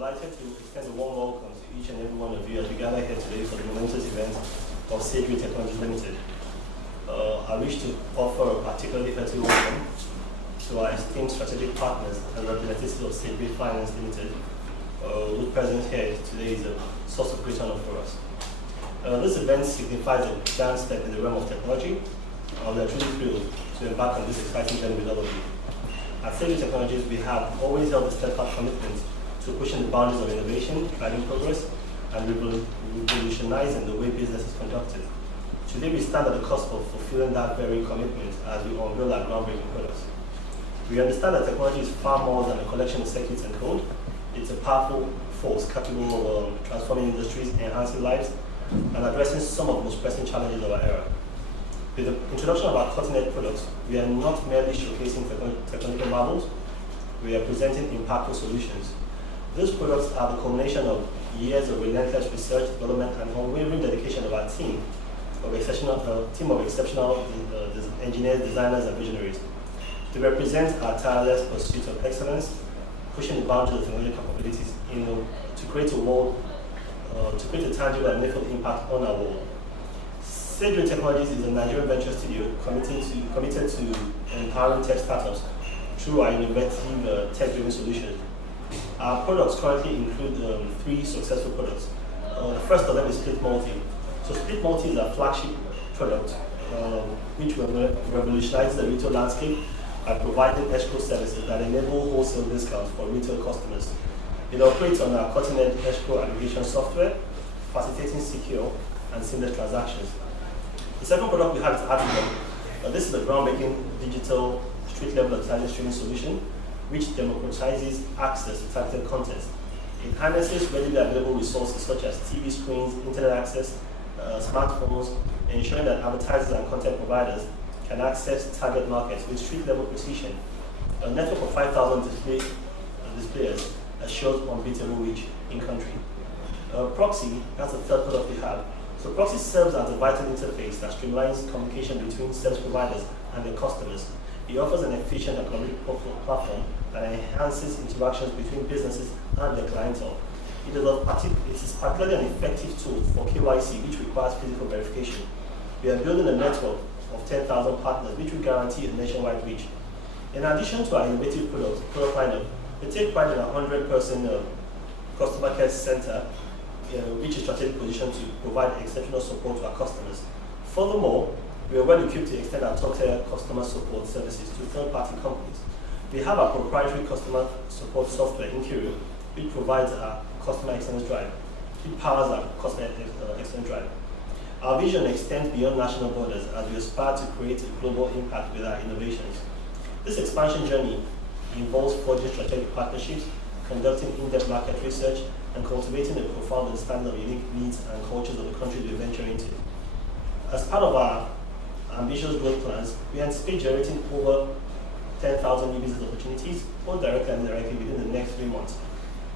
delighted to extend a warm welcome to each and every one of you as we gather here today for the momentous event of Sage Technologies Limited. I wish to offer a particularly hearty welcome to our esteemed strategic partners and representatives of Sage Finance Limited, whose presence here today is a source of great honor for us. This event signifies a giant step in the realm of technology, and we are truly thrilled to embark on this exciting journey with all of you. At Sage Technologies, we have always held a steadfast commitment to pushing the boundaries of innovation, driving progress, and revolutionizing the way business is conducted. Today, we stand at the cusp of fulfilling that very commitment as we unveil our groundbreaking products. We understand that technology is far more than a collection of circuits and code. It's a powerful force capable of transforming industries, enhancing lives, and addressing some of the most pressing challenges of our era. With the introduction of our cutting-edge products, we are not merely showcasing technological marvels, we are presenting impactful solutions. These products are the culmination of years of relentless research, development, and unwavering dedication of our team of exceptional engineers, designers, and visionaries. They represent our tireless pursuit of excellence, pushing the boundaries of technological capabilities to create a tangible and meaningful impact on our world. Sage Technologies is a Nigerian venture studio committed to empowering tech startups through our innovative tech-driven solutions. Our products currently include three successful products. The first of them is Split Multi. So Split Multi is a flagship product which revolutionizes the retail landscape by providing escrow services that enable wholesale discounts for retail customers. It operates on our cutting-edge escrow aggregation software, facilitating secure and seamless transactions. The second product we have is Article. This is a groundbreaking digital street-level advertising streaming solution which democratizes access to targeted content. It harnesses readily available resources such as TV screens, internet access, smartphones, ensuring that advertisers and content providers can access target markets with street-level precision. A network of 5,000 displayers assures unbeatable reach in country. Proxy, that's the third product we have. So Proxy serves as a vital interface that streamlines communication between service providers and their customers. It offers an efficient and collaborative platform that enhances interactions between businesses and their clientele. It is particularly an effective tool for KYC, which requires physical verification. We are building a network of 10,000 partners, which will guarantee a nationwide reach. In addition to our innovative product lineup, we take pride in our 100-person customer care center, which is strategically positioned to provide exceptional support to our customers. Furthermore, we are well equipped to extend our top-tier customer support services to third-party companies. We have our proprietary customer support software, Incurio, which provides our customer excellence drive. It powers our customer excellence drive. Our vision extends beyond national borders as we aspire to create a global impact with our innovations. This expansion journey involves forging strategic partnerships, conducting in-depth market research, and cultivating a profound understanding of unique needs and cultures of the countries we venture into. As part of our ambitious growth plans, we anticipate generating over 10,000 new business opportunities, both directly and indirectly, within the next 3 months.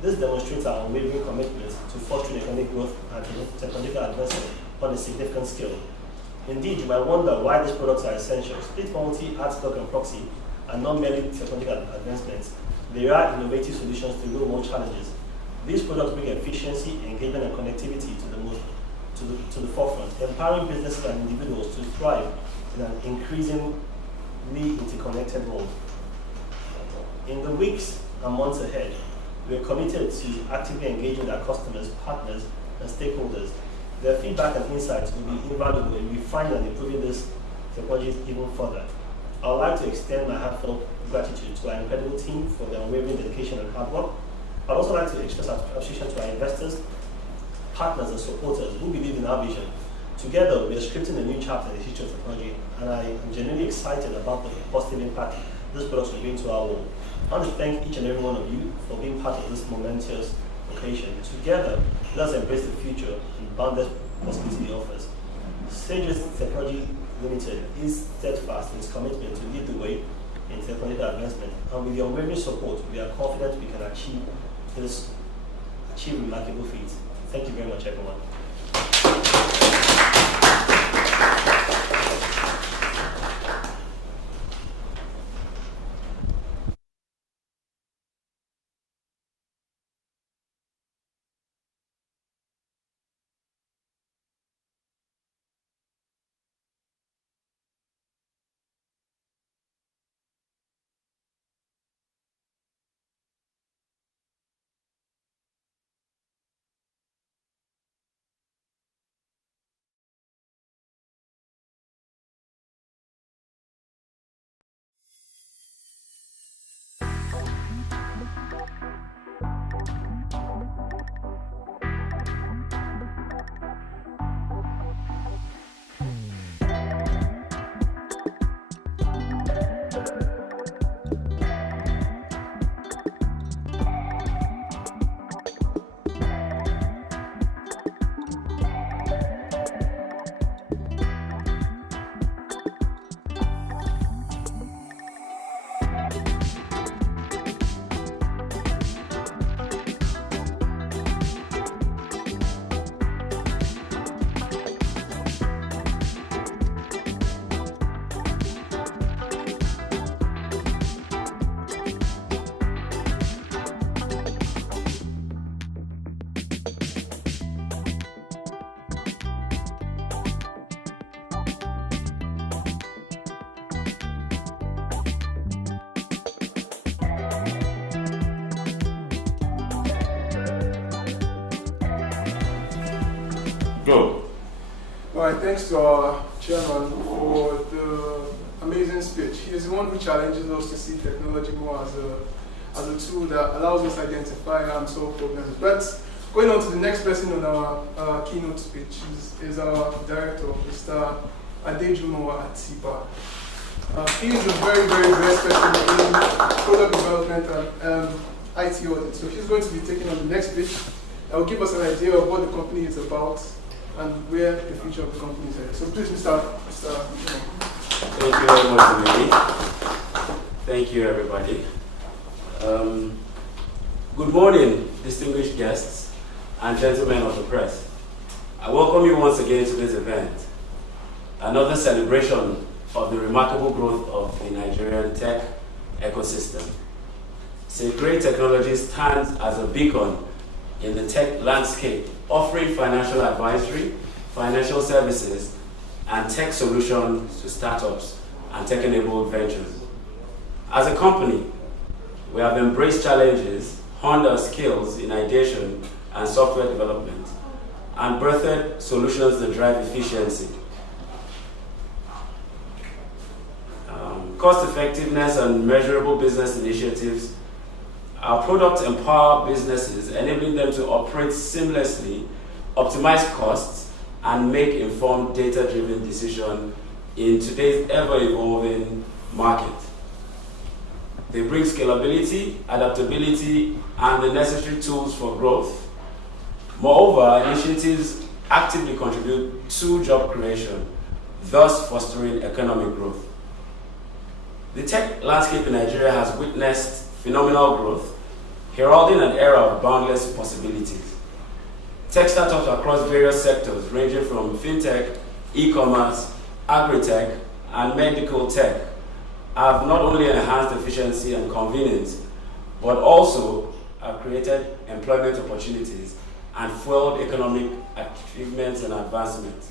This demonstrates our unwavering commitment to fostering economic growth and technological advancement on a significant scale. Indeed, you might wonder why these products are essential. Split Multi, Article, and Proxy are not merely technological advancements. They are innovative solutions to real-world challenges. These products bring efficiency, engagement, and connectivity to the forefront, empowering businesses and individuals to thrive in an increasingly interconnected world. In the weeks and months ahead, we are committed to actively engaging with our customers, partners, and stakeholders. Their feedback and insights will be invaluable in refining and improving these technologies even further. I would like to extend my heartfelt gratitude to our incredible team for their unwavering dedication and hard work. I'd also like to express our appreciation to our investors, partners, and supporters who believe in our vision. Together, we are scripting a new chapter in the history of technology, and I am genuinely excited about the positive impact these products will bring to our world. I want to thank each and every one of you for being part of this momentous occasion. Together, let us embrace the future and boundless possibility it offers. Sage Technology Limited is steadfast in its commitment to lead the way in technological advancement, and with your unwavering support, we are confident we can achieve remarkable feats. Thank you very much, everyone. Go. All right, thanks to our chairman for the amazing speech. He is the one who challenges us to see technology more as a tool that allows us to identify and solve problems. But going on to the next person on our keynote speech is our director, Mr. Adejumo Atiba. He is a very, very versed person in product development and IT audit. So he's going to be taking on the next speech. That will give us an idea of what the company is about and where the future of the company is headed. So please, Mr. Thank you very much, Louis. Thank you, everybody. Good morning, distinguished guests and gentlemen of the press. I welcome you once again to this event, another celebration of the remarkable growth of the Nigerian tech ecosystem. St. Great Technology stands as a beacon in the tech landscape, offering financial advisory, financial services, and tech solutions to startups and tech-enabled ventures. As a company, we have embraced challenges, honed our skills in ideation and software development, and birthed solutions that drive efficiency, cost effectiveness, and measurable business initiatives. Our products empower businesses, enabling them to operate seamlessly, optimize costs, and make informed data-driven decisions in today's ever-evolving market. They bring scalability, adaptability, and the necessary tools for growth. Moreover, initiatives actively contribute to job creation, thus fostering economic growth. The tech landscape in Nigeria has witnessed phenomenal growth, heralding an era of boundless possibilities. Tech startups across various sectors, ranging from fintech, e-commerce, agri-tech, and medical tech, have not only enhanced efficiency and convenience, but also have created employment opportunities and fueled economic achievements and advancements.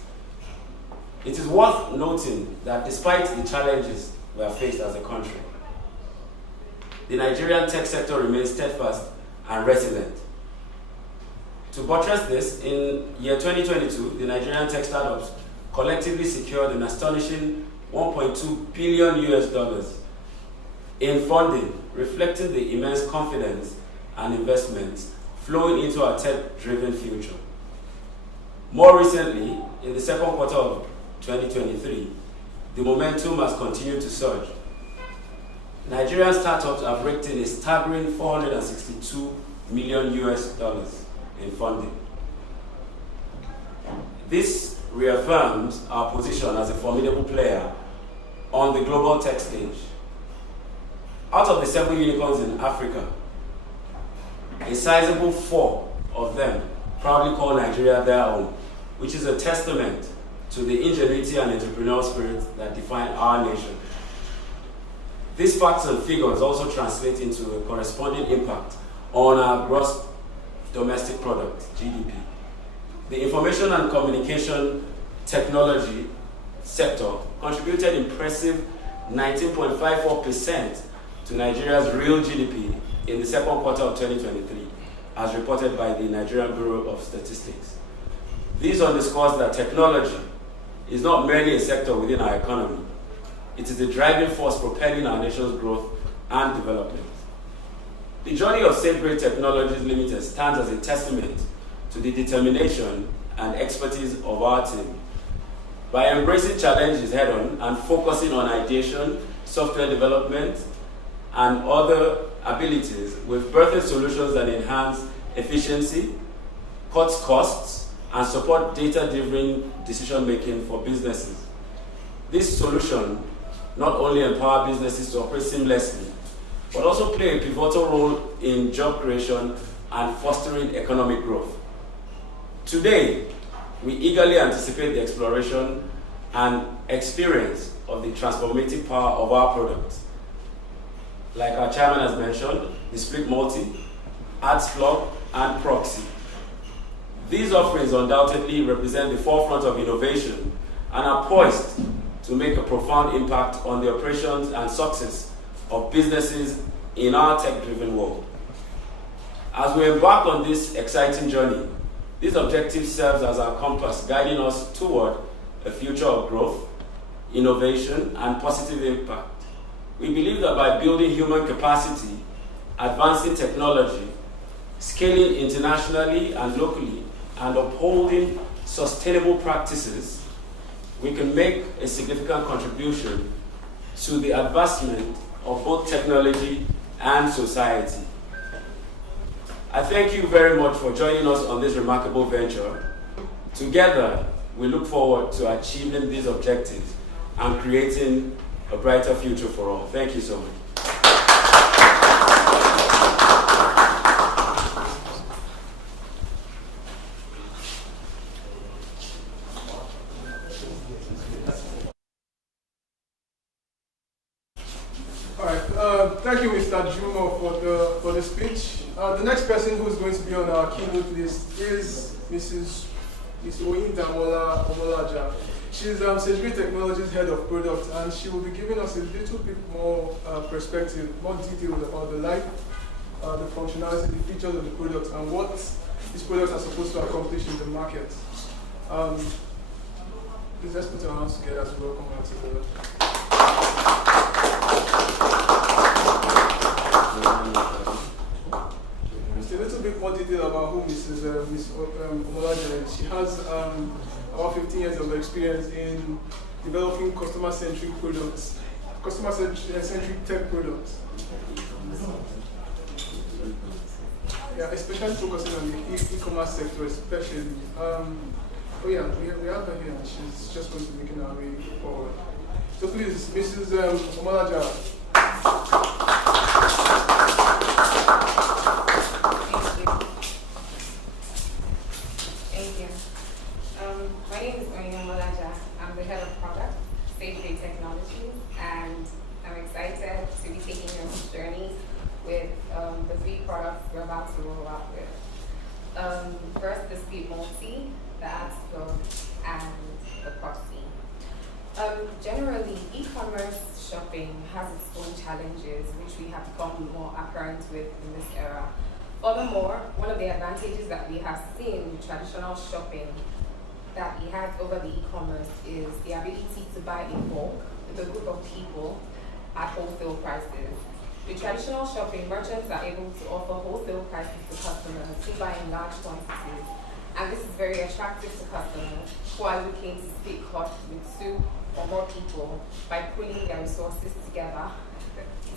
It is worth noting that despite the challenges we have faced as a country, the Nigerian tech sector remains steadfast and resilient. To buttress this, in year 2022, the Nigerian tech startups collectively secured an astonishing $1.2 billion in funding, reflecting the immense confidence and investments flowing into our tech-driven future. More recently, in the second quarter of 2023, the momentum has continued to surge. Nigerian startups have raked in a staggering $462 million in funding. This reaffirms our position as a formidable player on the global tech stage. Out of the 7 unicorns in Africa, a sizable 4 of them proudly call Nigeria their home, which is a testament to the ingenuity and entrepreneurial spirit that define our nation. These facts and figures also translate into a corresponding impact on our gross domestic product, GDP. The information and communication technology sector contributed impressive 19.54% to Nigeria's real GDP in the second quarter of 2023, as reported by the Nigerian Bureau of Statistics. This underscores that technology is not merely a sector within our economy. It is the driving force propelling our nation's growth and development. The journey of St. Great Technologies Limited stands as a testament to the determination and expertise of our team. By embracing challenges head-on and focusing on ideation, software development, and other abilities, we've birthed solutions that enhance efficiency, cut costs, and support data-driven decision-making for businesses. This solution not only empower businesses to operate seamlessly, but also play a pivotal role in job creation and fostering economic growth. Today, we eagerly anticipate the exploration and experience of the transformative power of our products. Like our chairman has mentioned, the Split Multi, AdsPlug, and Proxy. These offerings undoubtedly represent the forefront of innovation and are poised to make a profound impact on the operations and success of businesses in our tech-driven world. As we embark on this exciting journey, This objective serves as our compass, guiding us toward a future of growth, innovation, and positive impact. We believe that by building human capacity, advancing technology, scaling internationally and locally, and upholding sustainable practices, we can make a significant contribution to the advancement of both technology and society. I thank you very much for joining us on this remarkable venture. Together, we look forward to achieving these objectives and creating a brighter future for all. Thank you so much. All right. Thank you, Mr. Jumo, for the speech. The next person who is going to be on our keynote list is Ms. Oyindamola Omolaja. She's Sedgwick Technologies Head of Product, and she will be giving us a little bit more perspective, more details about the life, the functionality, the features of the product, and what these products are supposed to accomplish in the market. Please let's put our hands together as we welcome her to the. Just a little bit more detail about who Ms. Omolaja is. She has about 15 years of experience in developing customer-centric products, customer-centric tech products. Yeah, especially focusing on the e-commerce sector, especially. Oh yeah, we have her here, and she's just going to be making our way forward. So please, Mrs. Omolaja. Thank you. My name is Oyindamola. I'm the head of product, Sedgwick Technologies, and I'm excited to be taking you on this journey with the 3 products we're about to roll out with. First, the Speed Multi, the App and the Proxy. Generally, e-commerce shopping has its own challenges, which we have become more apparent with in this era. Furthermore, one of the advantages that we have seen with traditional shopping that it has over the e-commerce is the ability to buy in bulk with a group of people at wholesale prices. With traditional shopping, merchants are able to offer wholesale prices to customers who buy in large quantities, and this is very attractive to customers who are looking to split costs with 2 or more people by pooling their resources together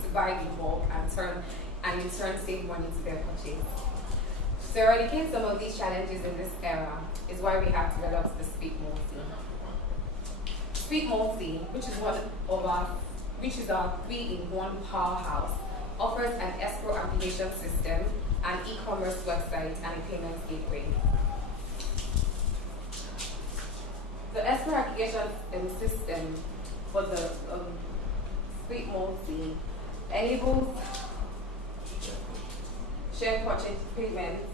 to buy in bulk and in turn save money to their purchase. To eradicate some of these challenges in this era is why we have developed the Speed Multi. Speed Multi, which is our 3-in-1 powerhouse, offers an escrow application system, an e-commerce website, and a payments gateway. The escrow application system for the Speed Multi enables shared purchase payments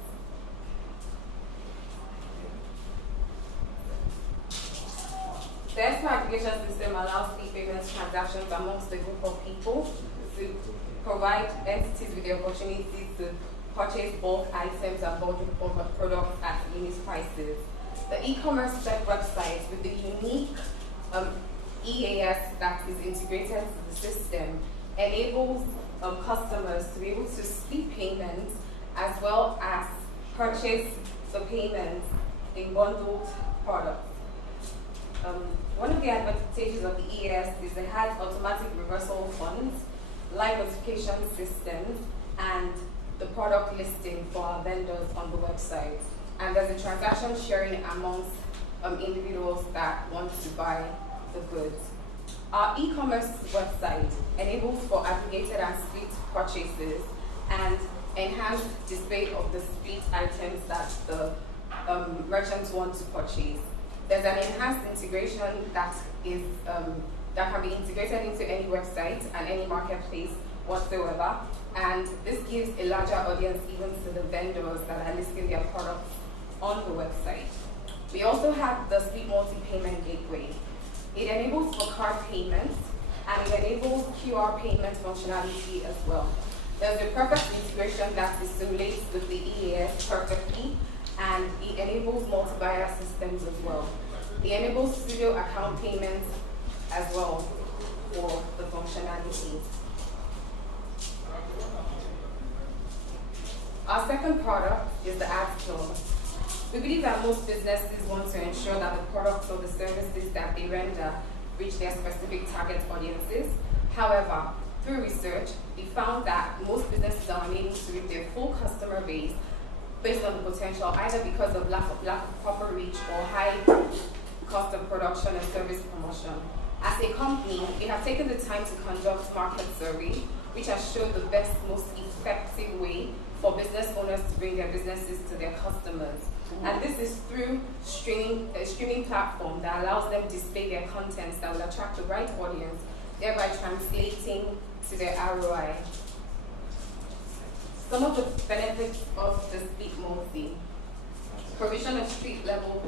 The escrow application system allows e-payments transactions amongst a group of people to provide entities with the opportunity to purchase bulk items and bulk products at unique prices. The e-commerce tech website with the unique EAS that is integrated to the system enables customers to be able to split payments as well as purchase the payments in bundled products. One of the advantages of the EAS is it has automatic reversal of funds, live notification systems, and the product listing for our vendors on the website. And there's a transaction sharing amongst individuals that want to buy the goods. Our e-commerce website enables for aggregated and split purchases and enhanced display of the split items that the merchants want to purchase. There's an enhanced integration that can be integrated into any website and any marketplace whatsoever, and this gives a larger audience even to the vendors that are listing their products on the website. We also have the Speed Multi-Payment Gateway. It enables for card payments and it enables QR payment functionality as well. There's a perfect integration that simulates with the EAS perfectly, and and it enables multi-buyer systems as well. It enables studio account payments as well for the functionalities. Our second product is the ads plug. We believe that most businesses want to ensure that the products or the services that they render reach their specific target audiences. However, through research, we found that most businesses are unable to reach their full customer base based on the potential, either because of lack of proper reach or high cost of production and service promotion. As a company, we have taken the time to conduct market survey, which has shown the best, most effective way for business owners to bring their businesses to their customers. And this is through a streaming platform that allows them to display their contents that will attract the right audience, thereby translating to their ROI. Some of the benefits of the Speak Multi: provision of street level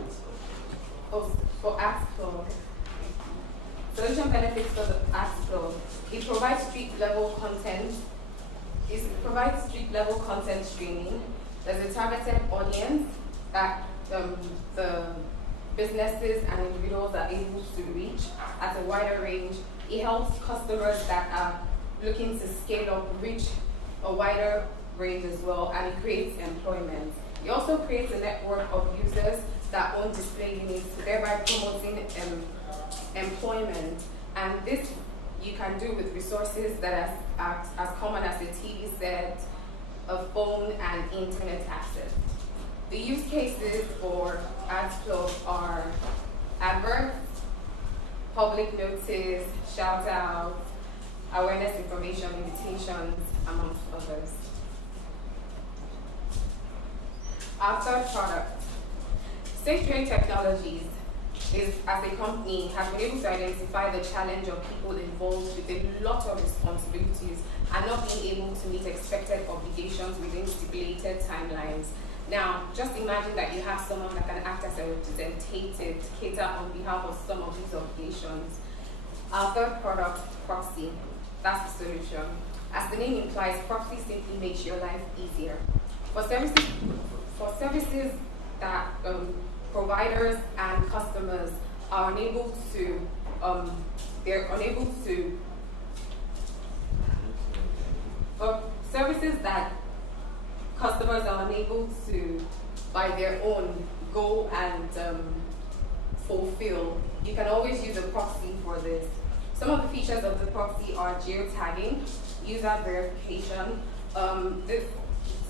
for ads plug. Solution benefits for the ads plug: it provides street level content. It provides street level content streaming. There's a targeted audience that the businesses and individuals are able to reach at a wider range. It helps customers that are looking to scale up reach a wider range as well, and it creates employment. It also creates a network of users that own display units, thereby promoting employment. And this you can do with resources that are as common as a TV set, a phone, and internet access. The use cases for ads plug are adverts, public notice, shout outs, awareness information, invitations, amongst others. Our third product, SafeTrade Technologies, is, as a company, has been able to identify the challenge of people involved with a lot of responsibilities and not being able to meet expected obligations within stipulated timelines. Now, just imagine that you have someone that can act as a representative to cater on behalf of some of these obligations. Our third product, Proxy, that's the solution. As the name implies, Proxy simply makes your life easier. For services that providers and customers are unable to, for services that customers are unable to, by their own, go and fulfill, you can always use a proxy for this. Some of the features of the proxy are geotagging, user verification.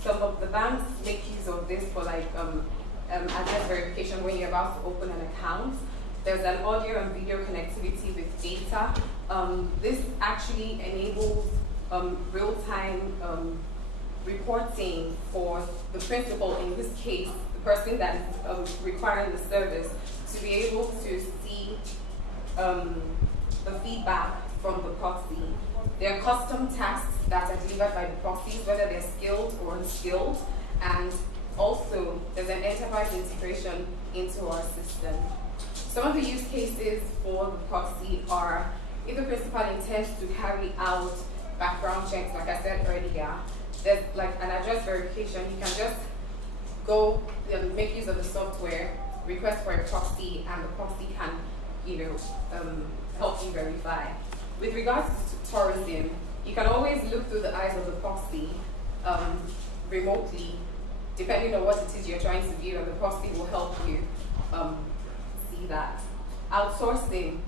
Some of the banks make use of this for address verification when you're about to open an account. There's an audio and video connectivity with data. This actually enables real-time reporting for the principal, in this case, the person that is requiring the service, to be able to see the feedback from the proxy. There are custom tasks that are delivered by the proxies, whether they're skilled or unskilled, and also there's an enterprise integration into our system. Some of the use cases for the proxy are if the principal intends to carry out background checks, like I said earlier. There's like an address verification. You can just go make use of the software, request for a proxy, and the proxy can, help you verify. With regards to tourism, you can always look through the eyes of the proxy remotely, depending on what it is you're trying to view, and the proxy will help you see that. Outsourcing,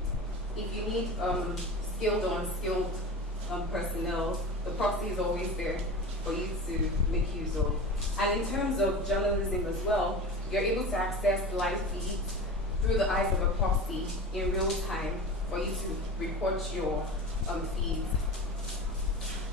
if you need skilled or unskilled personnel, the proxy is always there for you to make use of. And in terms of journalism as well, you're able to access live feeds through the eyes of a proxy in real time for you to report your feeds.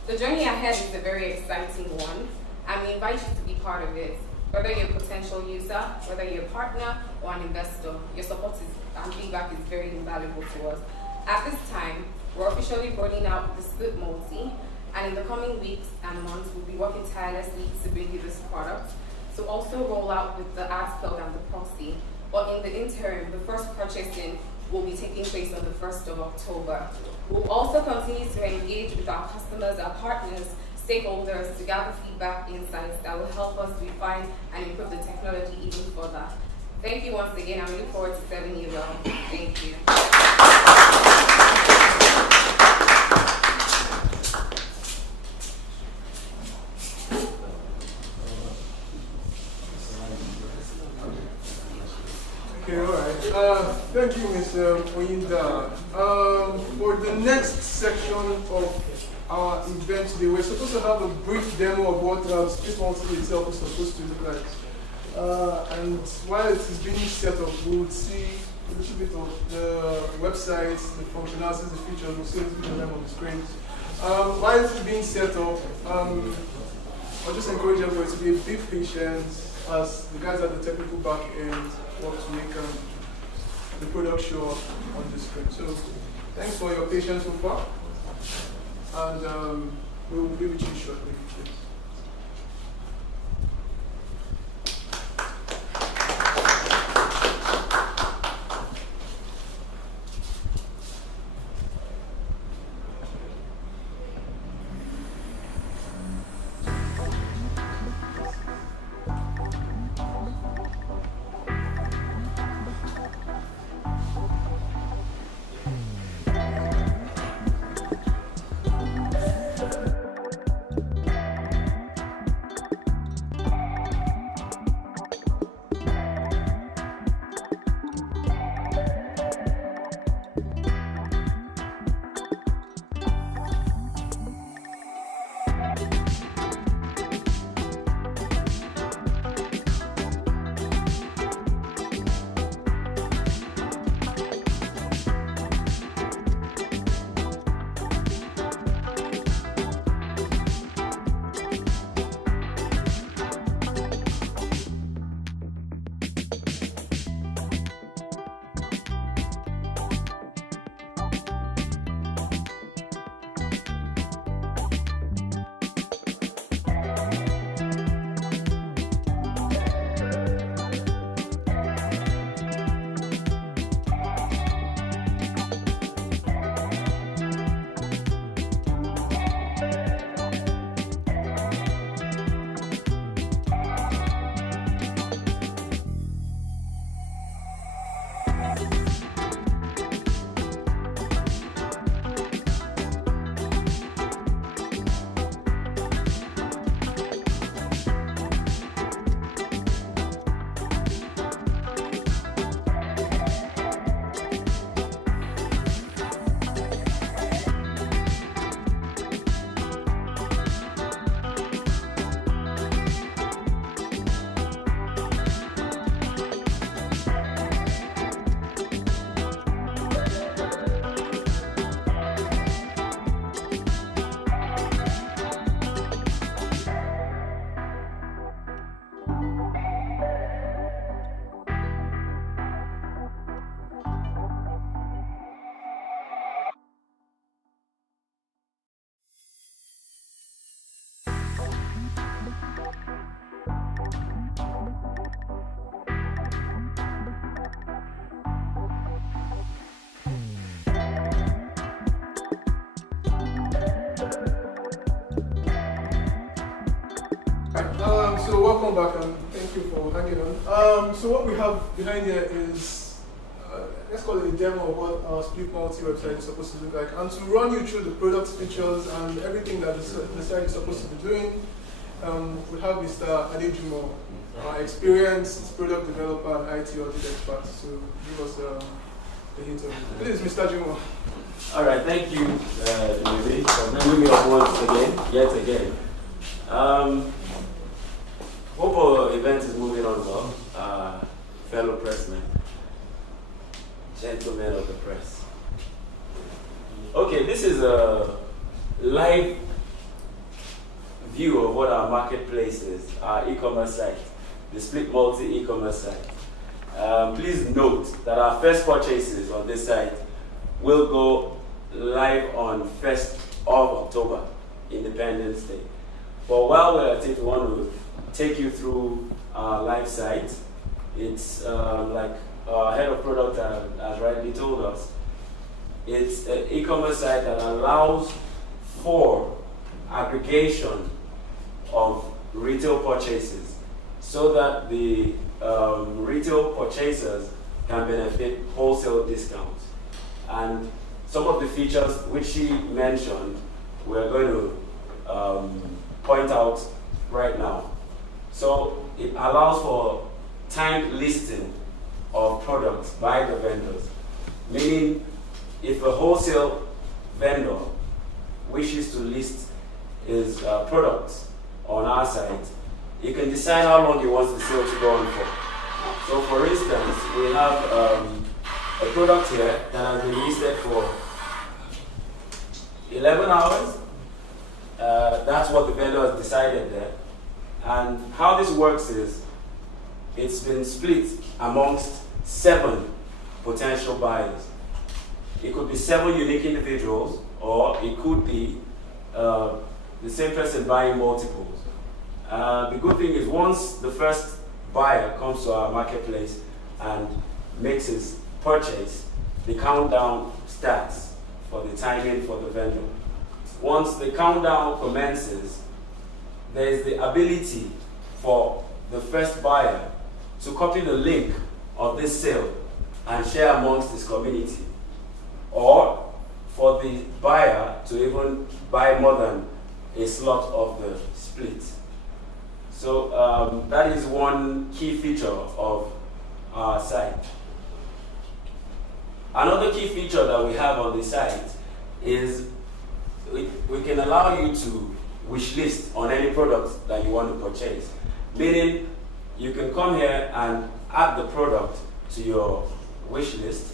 The journey ahead is a very exciting one, and we invite you to be part of it. Whether you're a potential user, whether you're a partner or an investor, your support and feedback is very invaluable to us. At this time, we're officially rolling out the Split Multi, and in the coming weeks and months, we'll be working tirelessly to bring you this product, to also roll out with the ads plug and the proxy. But in the interim, the first purchasing will be taking place on the 1st of October. We'll also continue to engage with our customers, our partners, stakeholders to gather feedback, insights that will help us refine and improve the technology even further. Thank you once again. I look forward to serving you well. Thank you. Okay, all right. Thank you, Mr. Oyinda. For the next section of our event today, we're supposed to have a brief demo of what Split Multi itself is supposed to look like. And while it is being set up, we would see a little bit of the website, the functionalities, the features. We'll see a little bit of them on the screen. While it is being set up, I'll just encourage everybody to be a bit patient as the guys at the technical back end work to make the product show up on the screen. So thanks for your patience so far, and we will be with you shortly. So welcome back and thank you for hanging on. So what we have behind here is, let's call it a demo of what our Split Multi website is supposed to look like. And to run you through the product features and everything that the site is supposed to be doing, we have Mr. Adejumo, our experienced product developer and IT audit expert. So give us the hint of it. Please, Mr. Jumo. All right, thank you, David, for bringing me up once again, yet again. Hope our event is moving on well, fellow pressmen, gentlemen of the press. Okay, this is a live view of what our marketplace is, our e-commerce site, the Split Multi e-commerce site. Please note that our first purchases on this site will go live on 1st of October, Independence Day. But while we're at it, we want to take you through our live site. It's like our head of product has rightly told us, it's an e-commerce site that allows for aggregation of retail purchases so that the retail purchasers can benefit wholesale discounts. And some of the features which she mentioned, we're going to point out right now. So it allows for timed listing of products by the vendors, meaning if a wholesale vendor wishes to list his products on our site, he can decide how long he wants the sale to go on for. So for instance, we have a product here that has been listed for 11 hours. That's what the vendor has decided there. And how this works is, it's been split amongst 7 potential buyers. It could be 7 unique individuals, or it could be the same person buying multiples. The good thing is, once the first buyer comes to our marketplace and makes his purchase, the countdown starts for the timing for the vendor. Once the countdown commences, there is the ability for the first buyer to copy the link of this sale and share amongst his community, or for the buyer to even buy more than a slot of the split. So that is one key feature of our site. Another key feature that we have on the site is we can allow you to wish list on any product that you want to purchase. Meaning, you can come here and add the product to your wish list.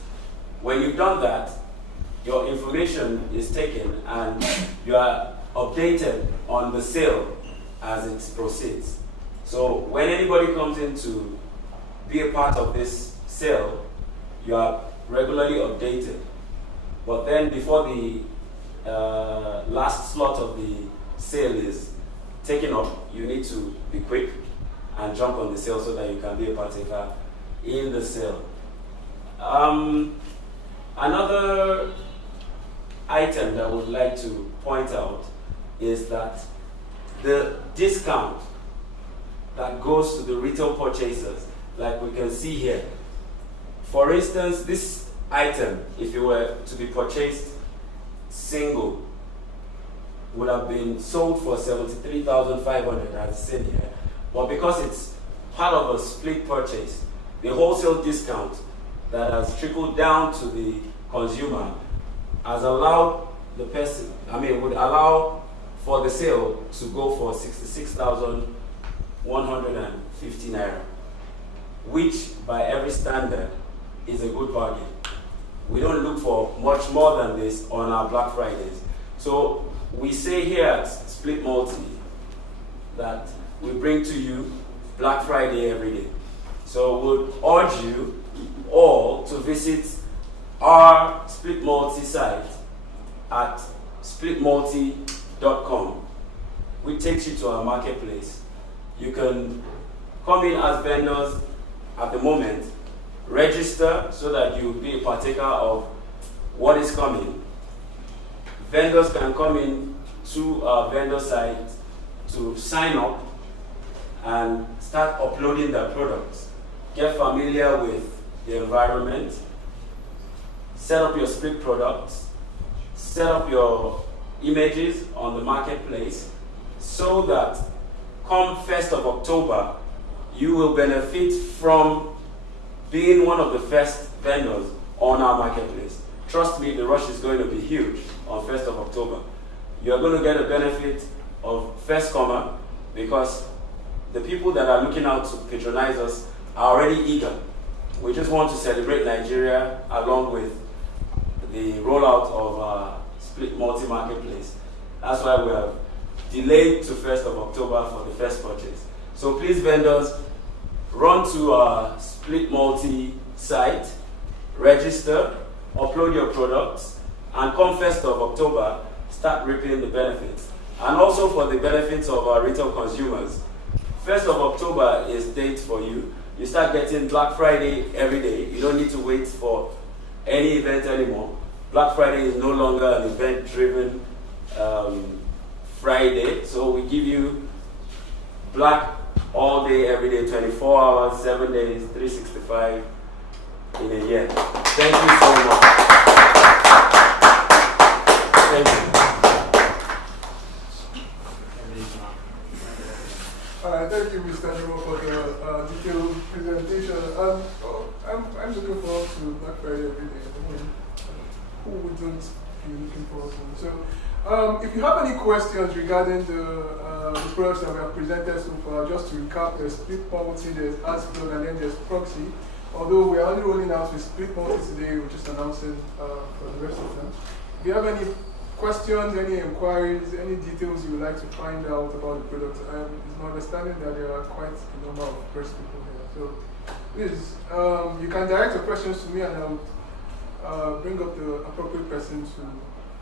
When you've done that, your information is taken and you are updated on the sale as it proceeds. So when anybody comes in to be a part of this sale, you are regularly updated. But then before the last slot of the sale is taken up, you need to be quick and jump on the sale so that you can be a partaker in the sale. Another item that I would like to point out is that the discount that goes to the retail purchasers, like we can see here. For instance, this item, if it were to be purchased single, would have been sold for $73,500 as seen here. But because it's part of a split purchase, the wholesale discount that has trickled down to the consumer has allowed the person, would allow for the sale to go for 66,150 naira, which by every standard is a good bargain. We don't look for much more than this on our Black Fridays. So we say here at Split Multi that we bring to you Black Friday every day. So we'd urge you all to visit our Split Multi site at splitmulti.com, which takes you to our marketplace. You can come in as vendors at the moment, register so that you'll be a partaker of what is coming. Vendors can come in to our vendor site to sign up and start uploading their products. Get familiar with the environment, set up your split products, set up your images on the marketplace so that come 1st of October, you will benefit from being one of the first vendors on our marketplace. Trust me, the rush is going to be huge on 1st of October. You're going to get a benefit of first comer because the people that are looking out to patronize us are already eager. We just want to celebrate Nigeria along with the rollout of our Split Multi marketplace. That's why we have delayed to 1st of October for the first purchase. So please, vendors, run to our Split Multi site, register, upload your products, and come 1st of October, start reaping the benefits. And also for the benefits of our retail consumers, 1st of October is date for you. You start getting Black Friday every day. You don't need to wait for any event anymore. Black Friday is no longer an event-driven Friday. So we give you black all day, every day, 24 hours, 7 days, 365 in a year. Thank you so much. Thank you. Thank you, Mr. Nemo, for the detailed presentation. I'm looking forward to Black Friday every day. I mean, who wouldn't be looking forward to it? So, if you have any questions regarding the products that we have presented so far, just to recap, there's split multi, there's AdSplug, and then there's proxy. Although we are only rolling out with split multi today, we're just announcing for the rest of them. If you have any questions, any inquiries, any details you would like to find out about the product, it's my understanding that there are quite a number of press people here. So please, you can direct your questions to me and I'll bring up the appropriate person to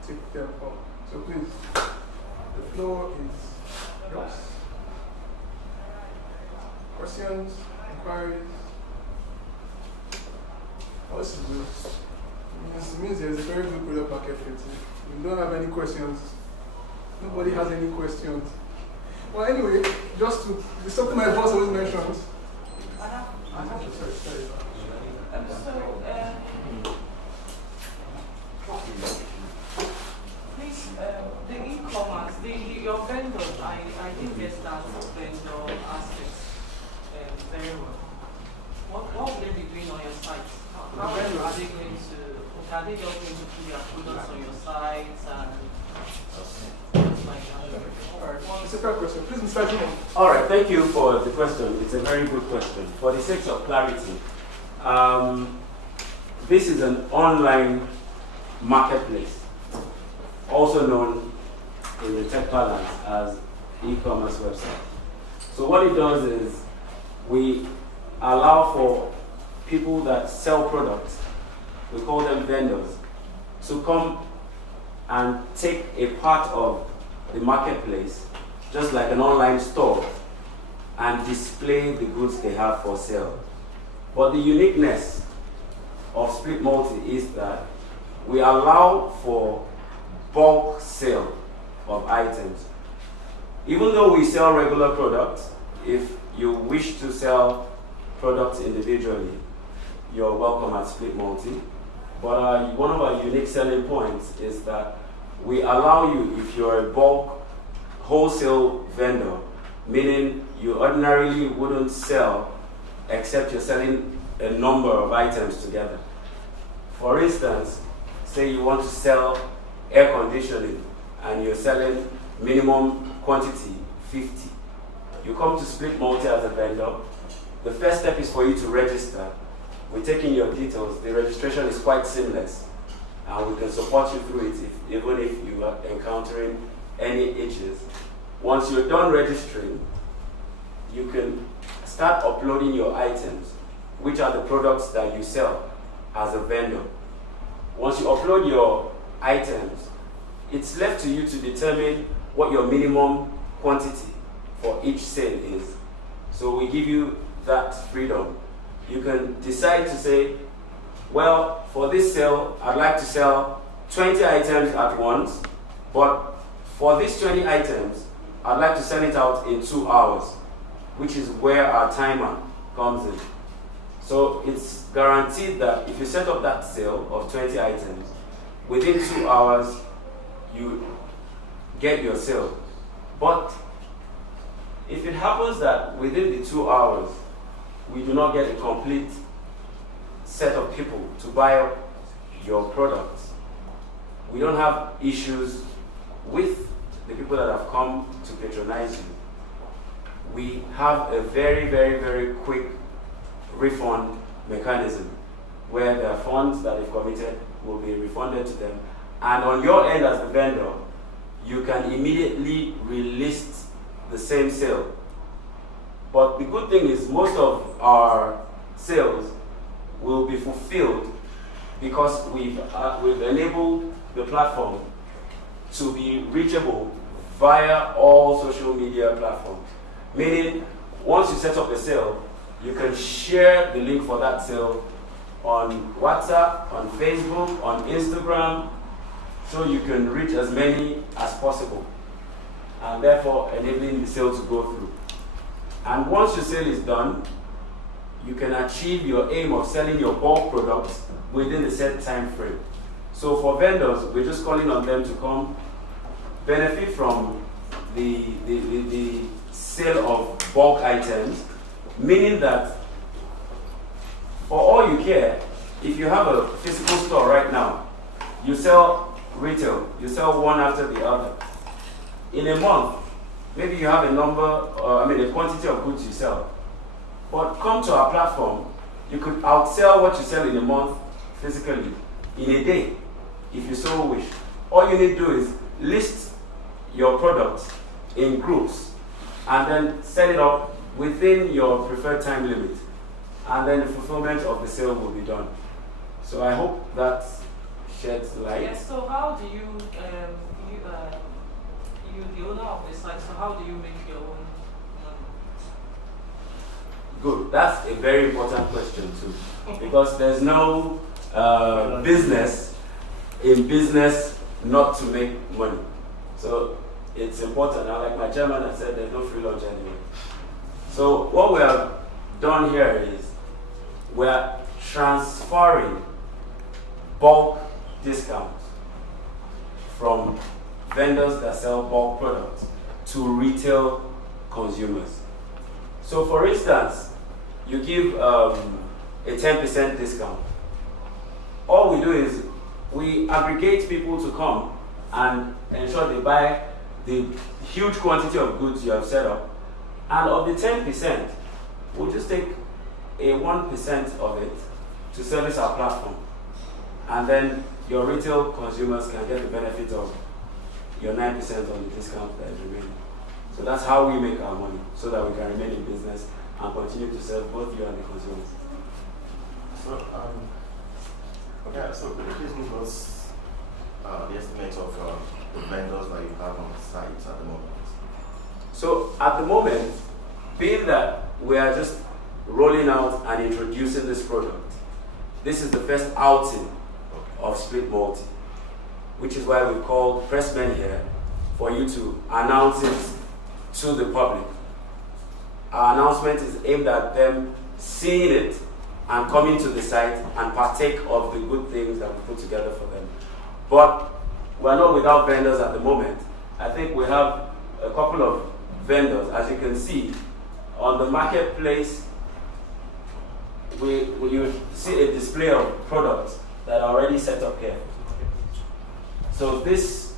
take them up. So please, the floor is yours. Questions, inquiries? Oh, this is good. It means there's a very good product market fit. If you don't have any questions, nobody has any questions. Well, anyway, just to, it's something my boss always mentions. Please, the e-commerce, your vendor, I didn't get that vendor aspect very well. What will they be doing on your site? How are they going to, are they just going to put their products on your site and things like that? Alright, it's a fair question. Please, Mr. Jimo. All right, thank you for the question. It's a very good question. For the sake of clarity, this is an online marketplace, also known in the tech parlance as e-commerce website. So what it does is we allow for people that sell products, we call them vendors, to come and take a part of the marketplace, just like an online store, and display the goods they have for sale. But the uniqueness of Split Multi is that we allow for bulk sale of items. Even though we sell regular products, if you wish to sell products individually, you're welcome at Split Multi. But one of our unique selling points is that we allow you, if you're a bulk wholesale vendor, meaning you ordinarily wouldn't sell except you're selling a number of items together. For instance, say you want to sell air conditioning and you're selling minimum quantity 50. You come to Split Multi as a vendor. The first step is for you to register. We're taking your details. The registration is quite seamless, and we can support you through it even if you are encountering any issues. Once you're done registering, you can start uploading your items, which are the products that you sell as a vendor. Once you upload your items, it's left to you to determine what your minimum quantity for each sale is. So we give you that freedom. You can decide to say, well, for this sale, I'd like to sell 20 items at once, but for these 20 items, I'd like to sell it out in 2 hours, which is where our timer comes in. So it's guaranteed that if you set up that sale of 20 items, within 2 hours, you get your sale. But if it happens that within the 2 hours, we do not get a complete set of people to buy up your products, we don't have issues with the people that have come to patronize you. We have a very, very, very quick refund mechanism where the funds that they've committed will be refunded to them. And on your end as the vendor, you can immediately relist the same sale. But the good thing is most of our sales will be fulfilled because we've enabled the platform to be reachable via all social media platforms. Meaning, once you set up the sale, you can share the link for that sale on WhatsApp, on Facebook, on Instagram, so you can reach as many as possible. and therefore enabling the sale to go through. And once your sale is done, you can achieve your aim of selling your bulk products within a set time frame. So for vendors, we're just calling on them to come benefit from the sale of bulk items, meaning that for all you care, if you have a physical store right now, you sell retail, you sell one after the other. In a month, maybe you have a quantity of goods you sell. But come to our platform, you could outsell what you sell in a month physically in a day, if you so wish. All you need to do is list your products in groups and then set it up within your preferred time limit. And then the fulfillment of the sale will be done. So I hope that sheds light. Yes, so how do you, the owner of the site, so how do you make your own money? Good. That's a very important question too. Because there's no business in business not to make money. So it's important. Now, like my chairman has said, there's no free lunch anyway. So what we have done here is we're transferring bulk discounts from vendors that sell bulk products to retail consumers. So for instance, you give a 10% discount. All we do is we aggregate people to come and ensure they buy the huge quantity of goods you have set up. And of the 10%, we'll just take a 1% of it to service our platform. And then your retail consumers can get the benefit of your 9% on the discount that is remaining. So that's how we make our money, so that we can remain in business and continue to serve both you and the consumers. So, so could you please give us the estimate of the vendors that you have on the site at the moment? So at the moment, being that we are just rolling out and introducing this product, this is the first outing of Split Multi, which is why we called pressmen here for you to announce it to the public. Our announcement is aimed at them seeing it and coming to the site and partake of the good things that we put together for them. But we're not without vendors at the moment. I think we have a couple of vendors. As you can see, on the marketplace, you see a display of products that are already set up here. So this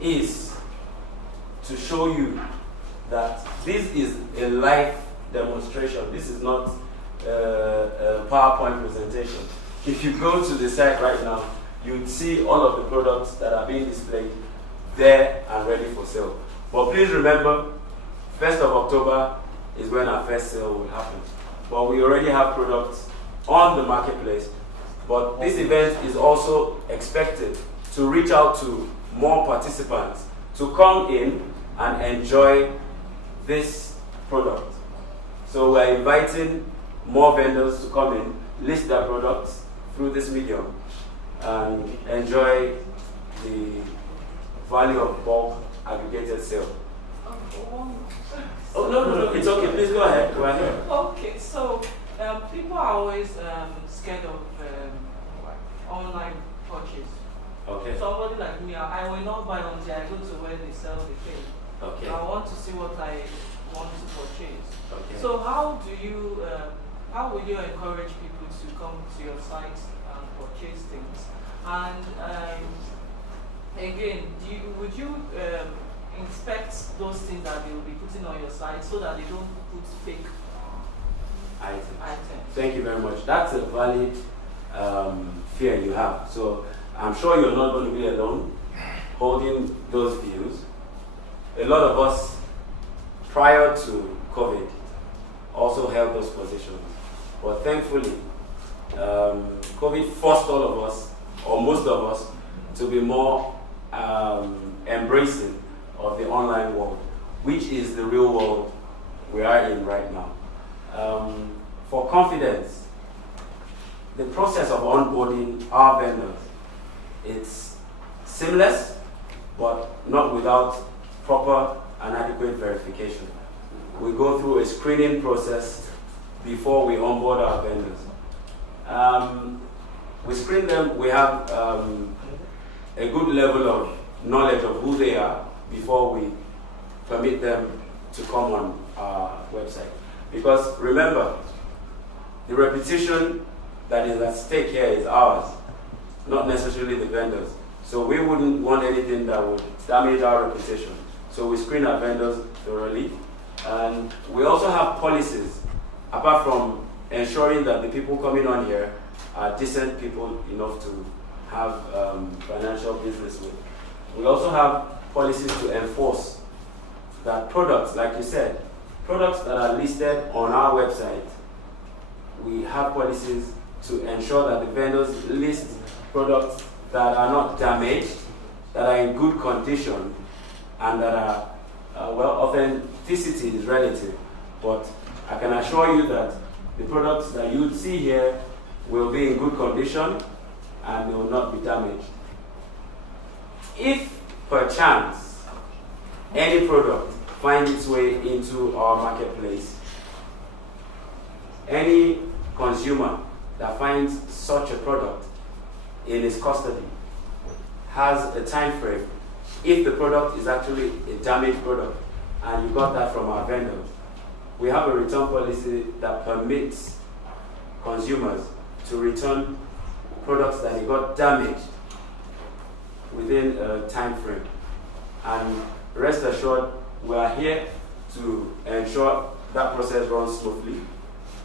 is to show you that this is a live demonstration. This is not a PowerPoint presentation. If you go to the site right now, you'd see all of the products that are being displayed there and ready for sale. But please remember, 1st of October is when our first sale will happen. But we already have products on the marketplace. But this event is also expected to reach out to more participants to come in and enjoy this product. So we're inviting more vendors to come in, list their products through this medium, and enjoy the value of bulk aggregated sale. Oh, no, it's okay. Please go ahead. Go ahead. Okay, so people are always scared of online purchase. Okay. Somebody like me, I will not buy until I go to where they sell the thing. Okay. I want to see what I want to purchase. Okay. So how will you encourage people to come to your site and purchase things? And again, would you inspect those things that they will be putting on your site so that they don't put fake items? Thank you very much. That's a valid fear you have. So I'm sure you're not going to be alone holding those views. A lot of us, prior to COVID, also held those positions. But thankfully, COVID forced all of us, or most of us, to be more embracing of the online world, which is the real world we are in right now. For confidence, the process of onboarding our vendors, it's seamless, but not without proper and adequate verification. We go through a screening process before we onboard our vendors. We screen them, we have a good level of knowledge of who they are before we permit them to come on our website. Because remember, the reputation that is at stake here is ours, not necessarily the vendors. So we wouldn't want anything that would damage our reputation. So we screen our vendors thoroughly. And we also have policies, apart from ensuring that the people coming on here are decent people enough to have financial business with. We also have policies to enforce that products, like you said, products that are listed on our website, we have policies to ensure that the vendors list products that are not damaged, that are in good condition, and that are, well, authenticity is relative, but I can assure you that the products that you see here will be in good condition and they will not be damaged. If perchance any product finds its way into our marketplace, any consumer that finds such a product in his custody has a time frame. If the product is actually a damaged product and you got that from our vendors, we have a return policy that permits consumers to return products that they got damaged within a time frame. And rest assured, we are here to ensure that process runs smoothly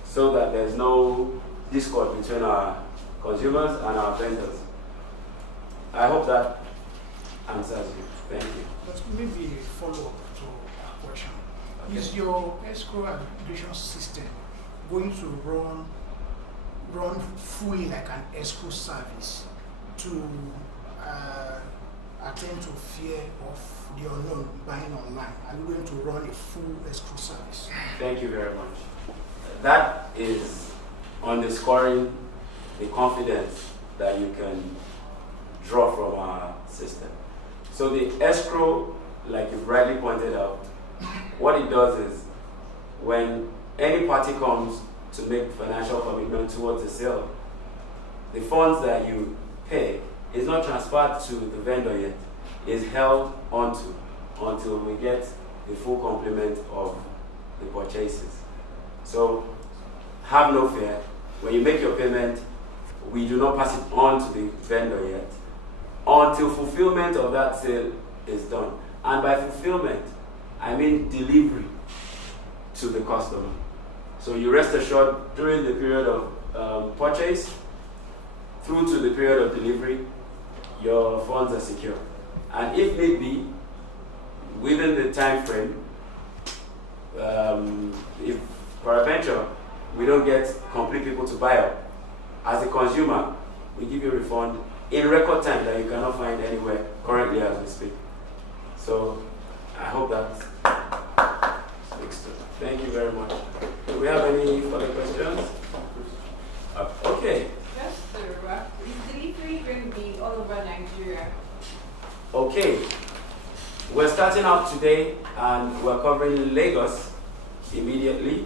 so that there's no discord between our consumers and our vendors. I hope that answers you. Thank you. But maybe a follow-up to a question. Okay. Is your escrow aggregation system going to run fully like an escrow service to attend to fear of the unknown buying online? Are you going to run a full escrow service? Thank you very much. That is underscoring the confidence that you can draw from our system. So the escrow, like you rightly pointed out, what it does is when any party comes to make financial commitment towards a sale, the funds that you pay is not transferred to the vendor yet, is held onto until we get the full complement of the purchases. So have no fear. When you make your payment, we do not pass it on to the vendor yet until fulfillment of that sale is done. And by fulfillment, I mean delivery to the customer. So you rest assured during the period of purchase through to the period of delivery, your funds are secure. And if need be, within the time frame, if peradventure we don't get complete people to buy up, as a consumer, we give you a refund in record time that you cannot find anywhere currently as we speak. So I hope that speaks to it. Thank you very much. Do we have any further questions? Okay. Just to wrap, is delivery going to be all over Nigeria? Okay. We're starting out today and we're covering Lagos immediately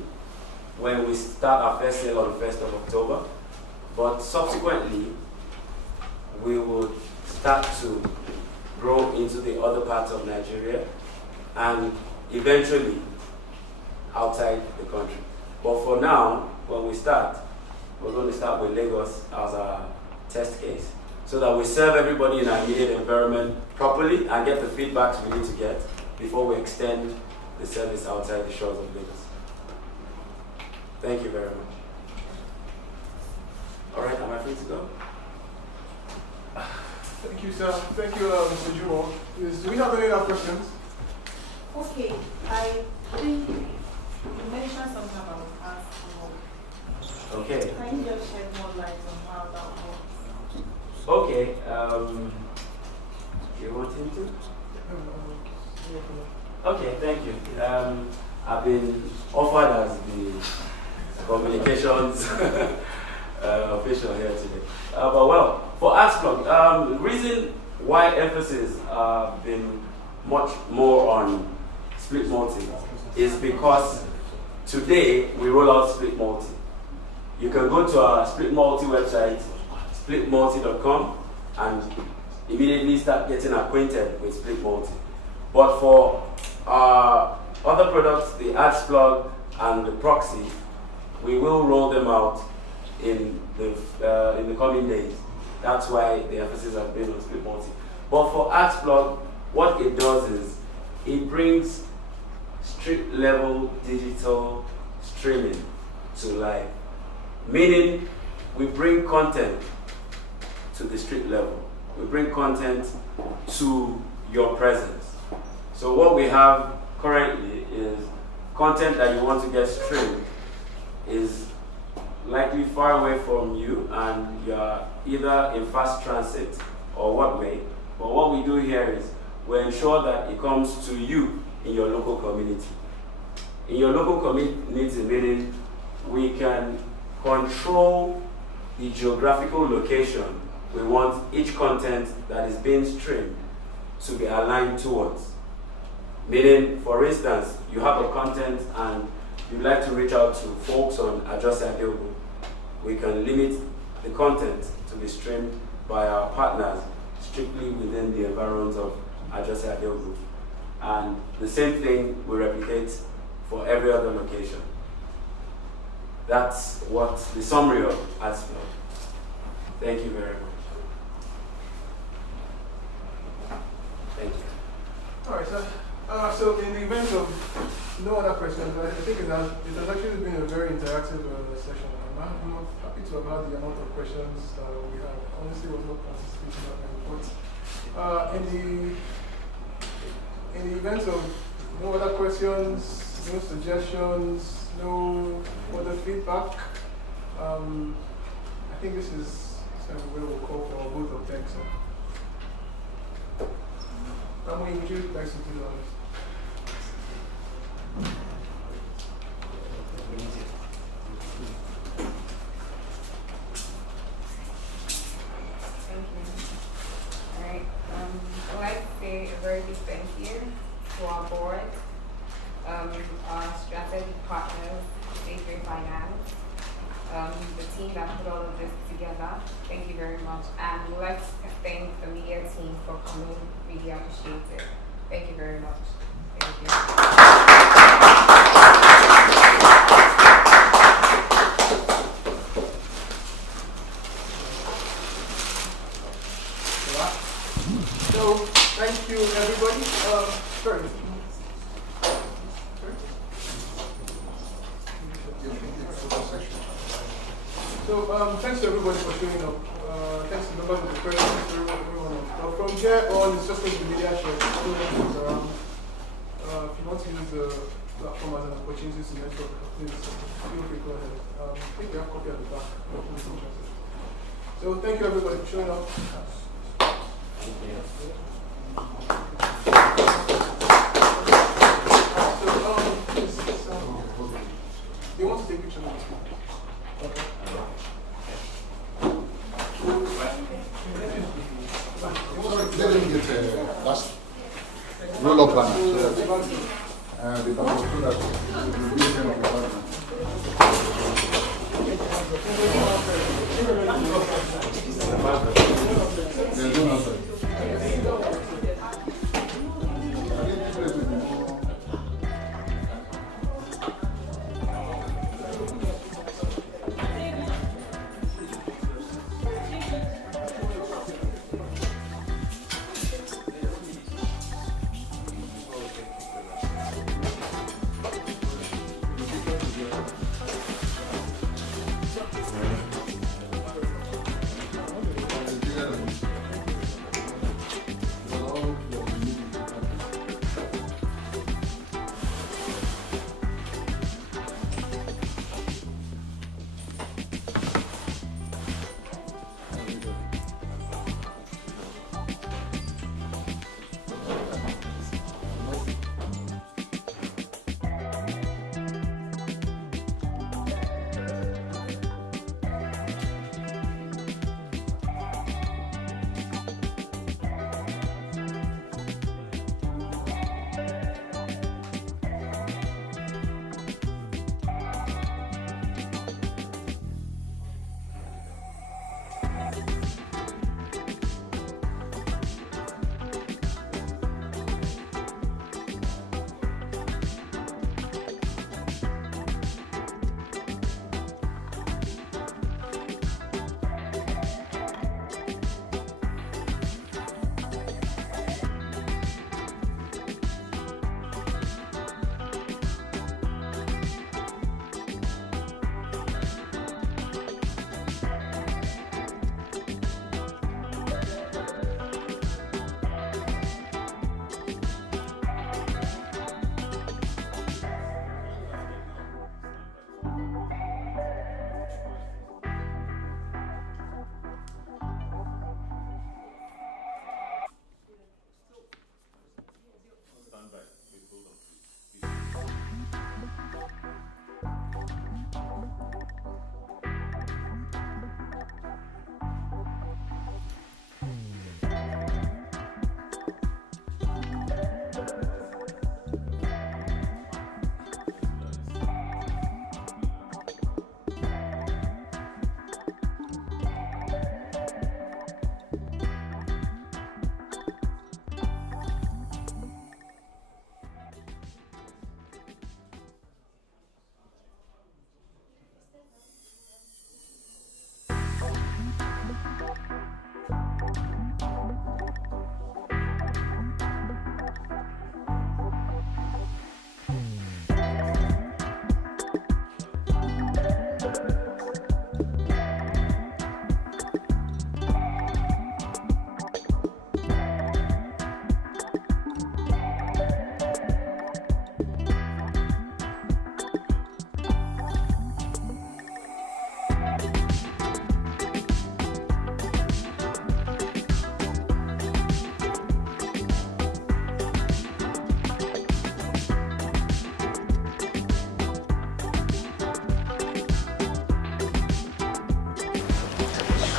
when we start our first sale on the 1st of October. But subsequently, we will start to grow into the other parts of Nigeria and eventually outside the country. But for now, when we start, we're going to start with Lagos as our test case so that we serve everybody in our immediate environment properly and get the feedbacks we need to get before we extend the service outside the shores of Lagos. Thank you very much. All right, am I free to go? Thank you, sir. Thank you, Mr. Jumo. Do we have any other questions? Okay, I think you mentioned something about ask more. Okay. Can you just shed more light on how that works? Okay. You want him to? Okay, thank you. I've been offered as the communications official here today. But well, for AskBlog, the reason why emphasis been much more on split multi is because today we roll out split multi. You can go to our split multi website, splitmulti.com, and immediately start getting acquainted with split multi. But for other products, the ads plug and the proxy, we will roll them out in the coming days. That's why the emphasis has been on split multi. But for ads plug, what it does is it brings street level digital streaming to life. Meaning we bring content to the street level. We bring content to your presence. So what we have currently is content that you want to get streamed is likely far away from you and you're either in fast transit or what way. But what we do here is we ensure that it comes to you in your local community. In your local community, meaning we can control the geographical location we want each content that is being streamed to be aligned towards. Meaning, for instance, you have a content and you'd like to reach out to folks on Ajose Adeogun. We can limit the content to be streamed by our partners strictly within the environs of Ajose Adeogun. And the same thing we replicate for every other location. That's what the summary of ads plug. Thank you very much. Thank you. All right, so in the event of no other questions, I think it has actually been a very interactive session. I'm happy to have had the amount of questions we had. Honestly, was not participating that many, but in the event of no other questions, no suggestions, no other feedback, I think this is kind of where we'll call for a vote of thanks. Ramon, would you like to do the honors? Thank you. All right. I'd like to say a very big thank you to our board, our strategic partners, Safeway Finance, the team that put all of this together. Thank you very much. And we'd like to thank the media team for coming. Really appreciate it. Thank you very much. Thank you. So, thank you everybody. Sorry. So, thanks to everybody for showing up. Thanks to members of the press, thanks to everyone. From here on, it's just going to be media shared. Around. If you want to use the platform as an opportunity to network, please feel free to go ahead. I think we have a copy at the back. So, thank you everybody for showing up. Do you want to take pictures of this? Okay. Let him get last roll up banner so that the banner so that the vision of the banner. There's no answer.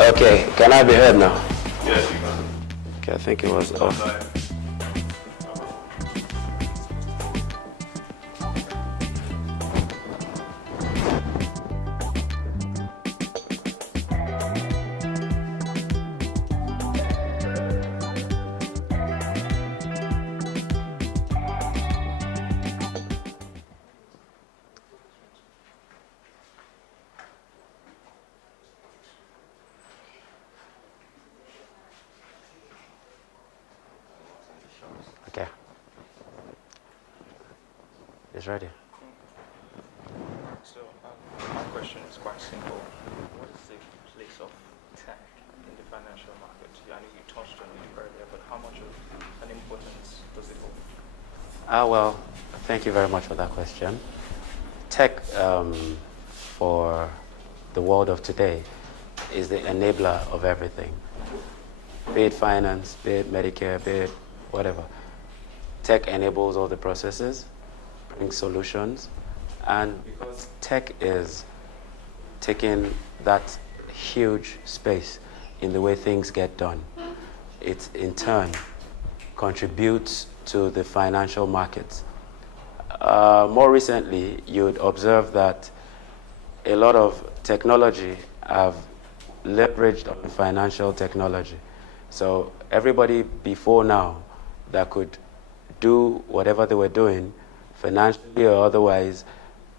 Okay, can I be heard now? Yes, you can. Okay, I think it was off. Okay. It's ready. So, my question is quite simple. What is the place of tech in the financial market? I know you touched on it earlier, but how much of an importance does it hold? Well, thank you very much for that question. Tech for the world of today is the enabler of everything. Be it finance, be it Medicare, be it whatever. Tech enables all the processes, brings solutions, and because tech is taking that huge space in the way things get done, it in turn contributes to the financial markets. More recently, you'd observe that a lot of technology have leveraged on financial technology. So everybody before now that could do whatever they were doing, financially or otherwise,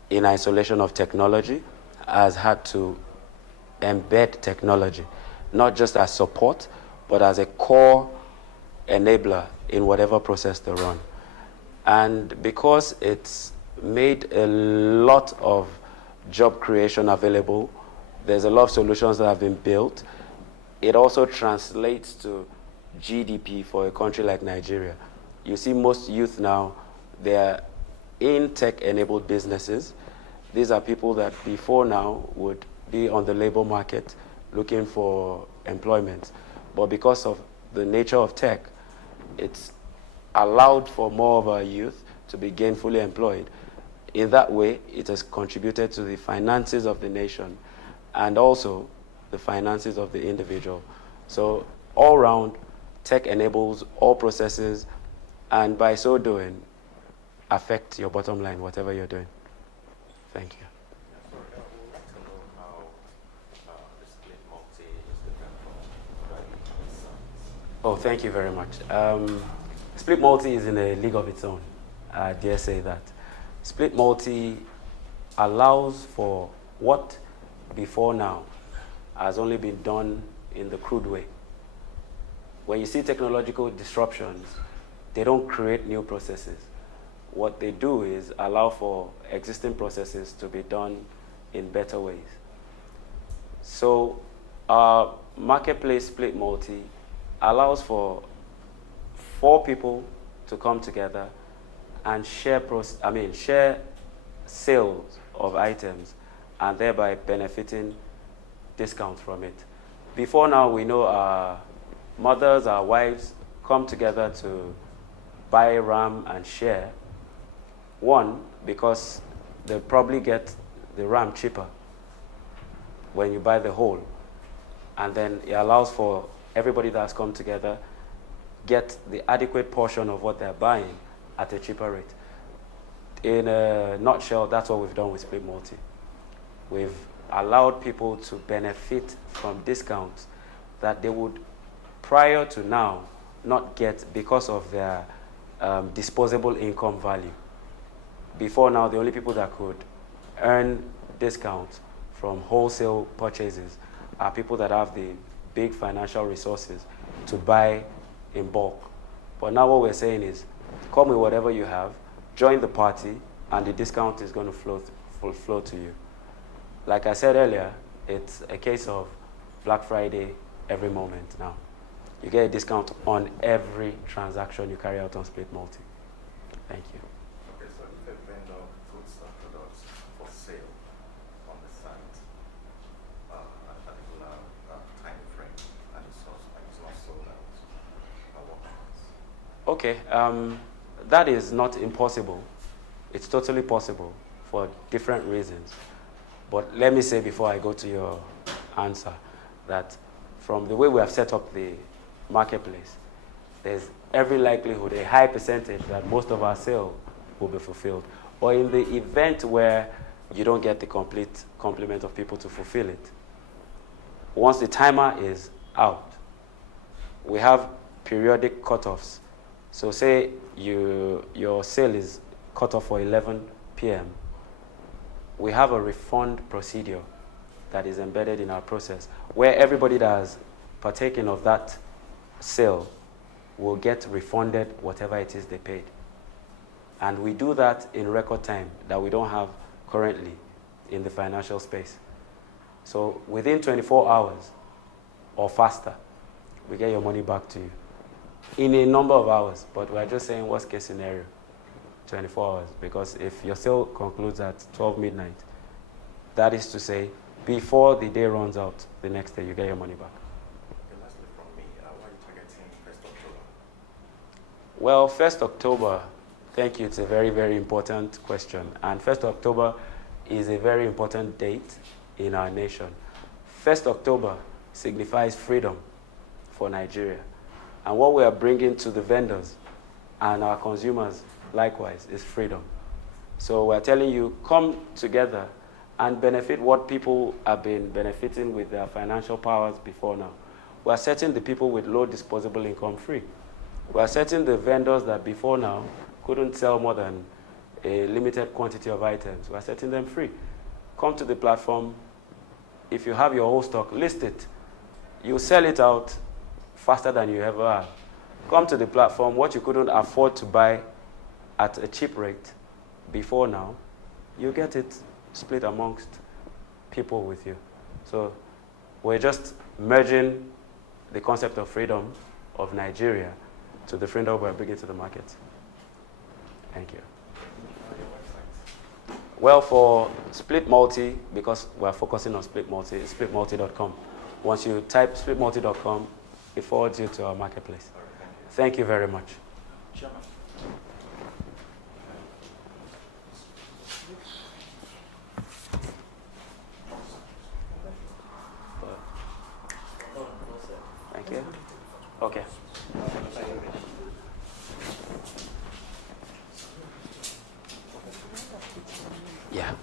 in isolation of technology, has had to embed technology, not just as support, but as a core enabler in whatever process they run. And because it's made a lot of job creation available, there's a lot of solutions that have been built. It also translates to GDP for a country like Nigeria. You see most youth now, they're in tech-enabled businesses. These are people that before now would be on the labor market looking for employment. But because of the nature of tech, it's allowed for more of our youth to be gainfully employed. In that way, it has contributed to the finances of the nation and also the finances of the individual. So all round, tech enables all processes, and by so doing, affect your bottom line, whatever you're doing. Thank you. Sorry, I would like to know how the split multi is different from driving science. Oh, thank you very much. Split multi is in a league of its own. I dare say that. Split multi allows for what before now has only been done in the crude way. When you see technological disruptions, they don't create new processes. What they do is allow for existing processes to be done in better ways. So marketplace split multi allows for 4 people to come together and share sales of items and thereby benefiting discounts from it. Before now, we know our mothers, our wives come together to buy RAM and share. One, because they probably get the RAM cheaper when you buy the whole. And then it allows for everybody that's come together get the adequate portion of what they're buying at a cheaper rate. In a nutshell, that's what we've done with Split Multi. We've allowed people to benefit from discounts that they would, prior to now, not get because of their disposable income value. Before now, the only people that could earn discounts from wholesale purchases are people that have the big financial resources to buy in bulk. But now what we're saying is, come with whatever you have, join the party, and the discount is going to flow to you. Like I said earlier, it's a case of Black Friday every moment now. You get a discount on every transaction you carry out on Split Multi. Thank you. Okay, so if a vendor puts products for sale on the site at a particular time frame and it's not sold out, what happens? Okay, that is not impossible. It's totally possible for different reasons. But let me say before I go to your answer that from the way we have set up the marketplace, there's every likelihood, a high percentage, that most of our sale will be fulfilled. Or in the event where you don't get the complete complement of people to fulfill it, once the timer is out, we have periodic cutoffs. So say your sale is cut off for 11 p.m. We have a refund procedure that is embedded in our process, where everybody that has partaken of that sale will get refunded whatever it is they paid. And we do that in record time that we don't have currently in the financial space. So within 24 hours or faster, we get your money back to you in a number of hours. But we're just saying worst case scenario, 24 hours. Because if your sale concludes at 12 midnight, that is to say, before the day runs out, the next day you get your money back. Okay, lastly from me, why are you targeting 1st October? Well, 1st October, thank you. It's a very, very important question. And 1st October is a very important date in our nation. 1st October signifies freedom for Nigeria. And what we are bringing to the vendors and our consumers, likewise, is freedom. So we're telling you, come together and benefit what people have been benefiting with their financial powers before now. We're setting the people with low disposable income free. We're setting the vendors that before now couldn't sell more than a limited quantity of items. We're setting them free. Come to the platform. If you have your whole stock, list it. You sell it out faster than you ever have. Come to the platform. What you couldn't afford to buy at a cheap rate before now, you get it split amongst people with you. So we're just merging the concept of freedom of Nigeria to the freedom we're bringing to the market. Thank you. Well, for Split Multi, because we're focusing on Split Multi, it's splitmulti.com. Once you type splitmulti.com, it forwards you to our marketplace. Thank you very much. Chairman. Thank you. Okay. Yeah.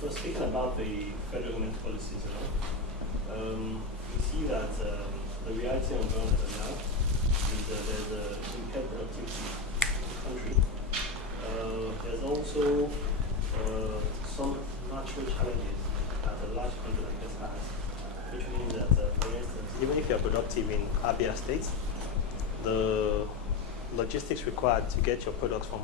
So speaking about the federal government policies, we see that the reality on ground now is there's impaired productivity in the country. There's also some natural challenges that a large country like this has, which means that, for instance, even if you're productive in Abia State, the logistics required to get your products from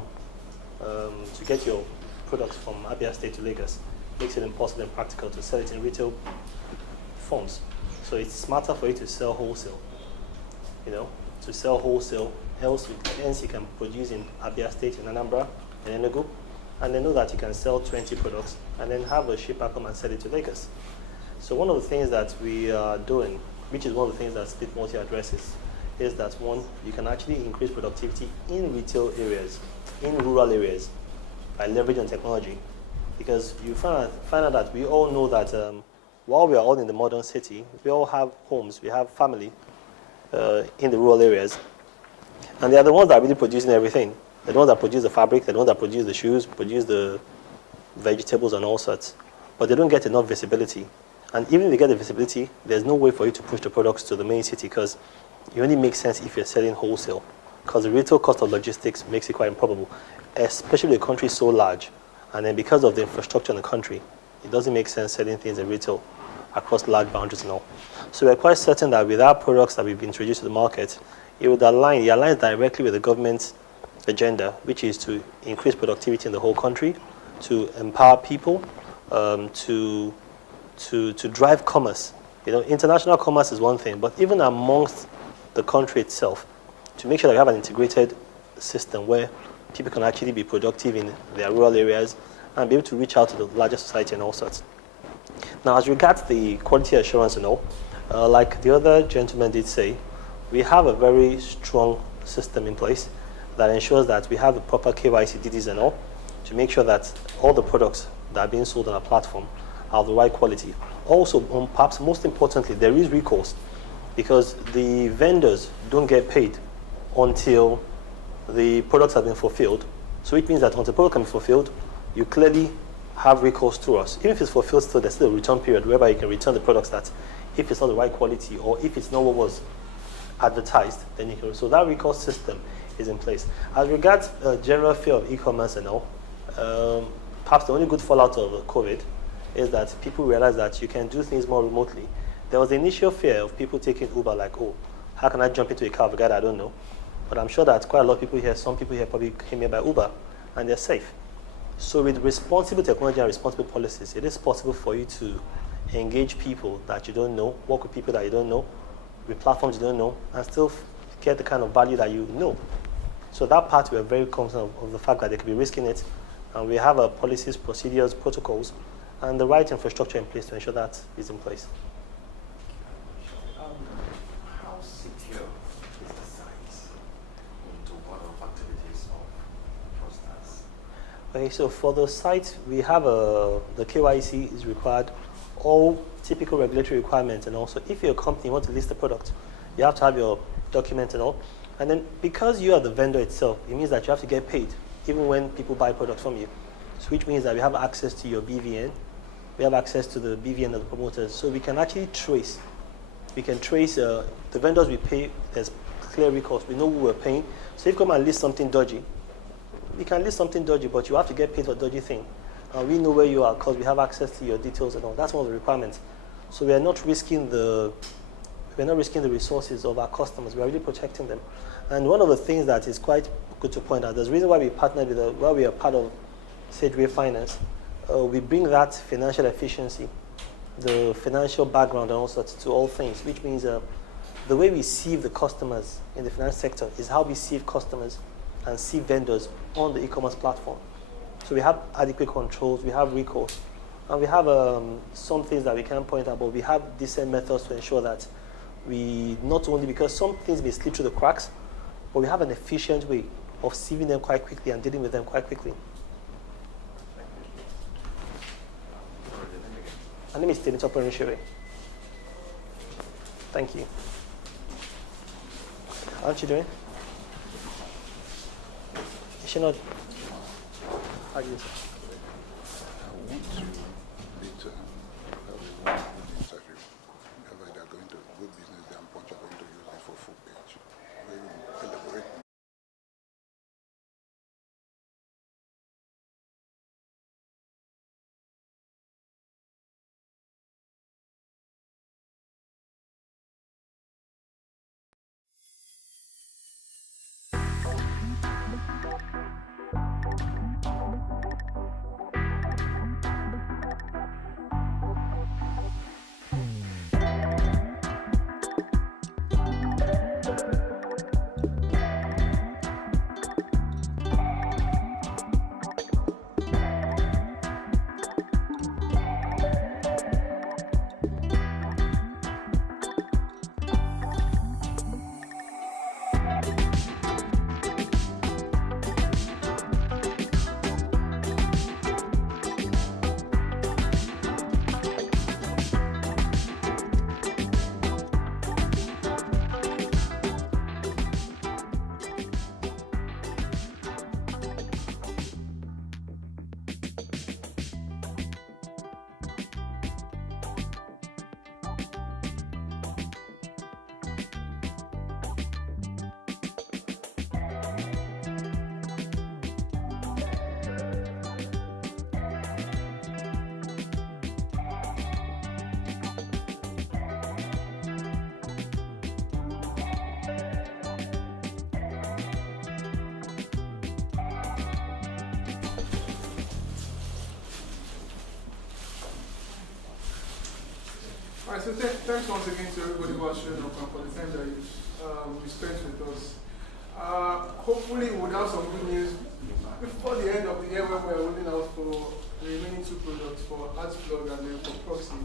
Abia State to Lagos makes it impossible and practical to sell it in retail forms. So it's smarter for you to sell wholesale. To sell wholesale, hence you can produce in Abia State, in Anambra, and Enugu, and they know that you can sell 20 products and then have a shipper come and sell it to Lagos. So one of the things that we are doing, which is one of the things that Split Multi addresses, is that one, you can actually increase productivity in retail areas, in rural areas, by leveraging technology. Because you find out that we all know that while we are all in the modern city, we all have homes, we have family in the rural areas. And they are the ones that are really producing everything. They're the ones that produce the fabric, they're the ones that produce the shoes, produce the vegetables and all sorts. But they don't get enough visibility. And even if they get the visibility, there's no way for you to push the products to the main city because it only makes sense if you're selling wholesale. Because the retail cost of logistics makes it quite improbable, especially a country so large. And then because of the infrastructure in the country, it doesn't make sense selling things in retail across large boundaries and all. So we're quite certain that with our products that we've introduced to the market, it aligns directly with the government's agenda, which is to increase productivity in the whole country, to empower people, to drive commerce. International commerce is one thing, but even amongst the country itself, to make sure that we have an integrated system where people can actually be productive in their rural areas and be able to reach out to the larger society and all sorts. Now, as regards the quality assurance and all, like the other gentleman did say, we have a very strong system in place that ensures that we have the proper KYC DDs and all to make sure that all the products that are being sold on our platform are of the right quality. Also, perhaps most importantly, there is recourse because the vendors don't get paid until the products have been fulfilled. So it means that until the product can be fulfilled, you clearly have recourse to us. Even if it's fulfilled still, there's still a return period whereby you can return the products that if it's not the right quality or if it's not what was advertised, then you can. So that recourse system is in place. As regards general fear of e-commerce and all, perhaps the only good fallout of COVID is that people realize that you can do things more remotely. There was the initial fear of people taking Uber like, oh, how can I jump into a car of a guy that I don't know? But I'm sure that quite a lot of people here, some people here probably came here by Uber and they're safe. So with responsible technology and responsible policies, it is possible for you to engage people that you don't know, work with people that you don't know, with platforms you don't know, and still get the kind of value that you know. So that part we are very confident of the fact that they could be risking it, and we have policies, procedures, protocols, and the right infrastructure in place to ensure that is in place. How secure is the site to what of activities of fraudsters? Okay, so for the site, we have the KYC is required, all typical regulatory requirements, and also if you're a company, you want to list a product, you have to have your documents and all. And then because you are the vendor itself, it means that you have to get paid even when people buy products from you. So which means that we have access to your BVN, we have access to the BVN of the promoters, so we can actually trace. We can trace the vendors we pay, there's clear recourse, we know who we're paying. So if you come and list something dodgy, we can list something dodgy, but you have to get paid for a dodgy thing. And we know where you are because we have access to your details and all. That's one of the requirements. So we are not risking the resources of our customers. We are really protecting them. And one of the things that is quite good to point out, there's a reason why we partnered with, why we are part of Sageway Finance. We bring that financial efficiency, the financial background and all sorts to all things, which means the way we see the customers in the finance sector is how we see customers and see vendors on the e-commerce platform. So we have adequate controls, we have recourse, and we have some things that we can point out, but we have decent methods to ensure that we not only, because some things may slip through the cracks, but we have an efficient way of sieving them quite quickly and dealing with them quite quickly. My name is Tenito Perishere. Thank you. Aren't you doing? You should not. How do you say? I want to meet have a one-on-one interview. Whether they are going to good business, they and Punch are going to use it for full page. Alright, so thanks once again to everybody who has shown up and for the time that you spent with us. Hopefully we'll have some good news before the end of the year when we're rolling out for the remaining 2 products for AdSplug and then for Proxy.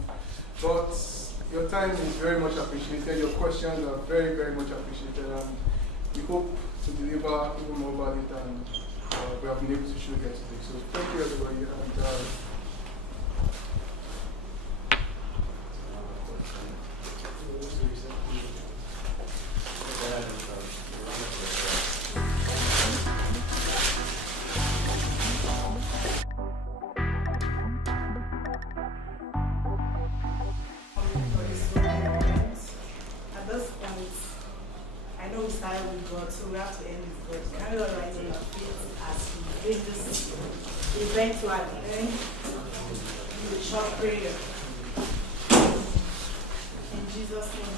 But your time is very much appreciated, your questions are very, very much appreciated, and we hope to deliver even more value than we have been able to show here today. So thank you everybody, and At this point, I know we started with God, so we have to end with God. Can we all rise on our feet as we bring this event to an end with a short prayer? In Jesus' name.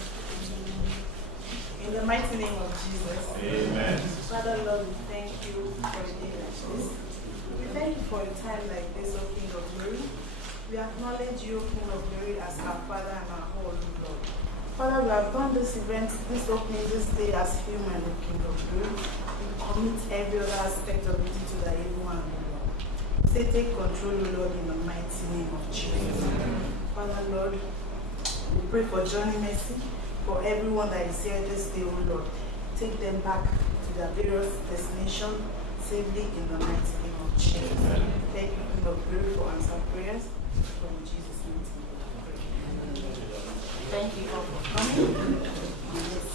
In the mighty name of Jesus. Amen. Father Lord, we thank you for a day like this. We thank you for a time like this, O King of Glory. We acknowledge you, King of Glory, as our Father and our Holy Lord. Father, we have done this event, this opening, this day as human, O King of Glory. We commit every other aspect of it into the evil one, O Lord. Say, take control, O Lord, in the mighty name of Jesus. Father, Lord, we pray for Johnny Mercy, for everyone that is here this day, O Lord. Take them back to their various destinations safely in the mighty name of Jesus. Thank you, King of Glory, for answered prayers. For in Jesus' name, we pray. Thank you all for coming. Yes.